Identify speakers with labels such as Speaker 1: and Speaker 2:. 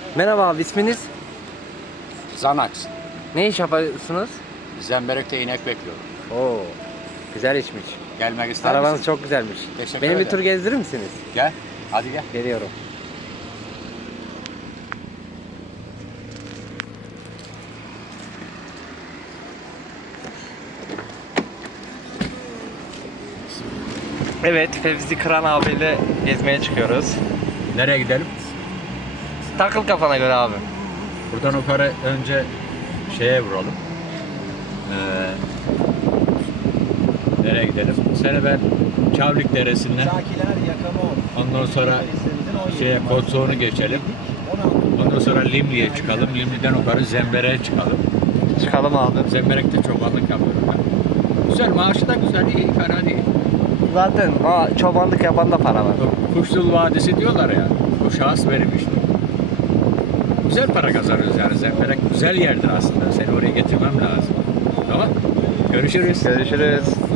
Speaker 1: Merhaba abi, isminiz?
Speaker 2: Zanax.
Speaker 1: Ne iş yapıyorsunuz?
Speaker 2: Zemberek'te inek bekliyorum.
Speaker 1: Oo, güzel işmiş.
Speaker 2: Gelmek ister
Speaker 1: Arabanız
Speaker 2: misin?
Speaker 1: çok güzelmiş.
Speaker 2: Teşekkür
Speaker 1: Beni bir
Speaker 2: ederim.
Speaker 1: tur gezdirir misiniz?
Speaker 2: Gel. Hadi gel.
Speaker 1: Geliyorum. Evet, Fevzi Kıran abiyle gezmeye çıkıyoruz.
Speaker 2: Nereye gidelim?
Speaker 1: Takıl kafana göre abi.
Speaker 2: Buradan yukarı önce şeye vuralım. Nereye gidelim? Seni ben Çavlik Deresi'nden, ondan sonra şeye Kotsoğunu geçelim. Ondan sonra Limli'ye çıkalım. Limli'den yukarı Zemberek'e çıkalım.
Speaker 1: Çıkalım abi.
Speaker 2: Zemberek'te çobanlık yapıyorum ben. Güzel, maaşı da güzel, iyi, fena değil.
Speaker 1: Zaten çobanlık yapan da para var.
Speaker 2: Kuşlul Vadisi diyorlar ya, o şahıs benim işte. Güzel para kazanıyoruz yani. Zemberek güzel yerdir aslında. Seni oraya getirmem lazım. Tamam. Görüşürüz.
Speaker 1: Görüşürüz.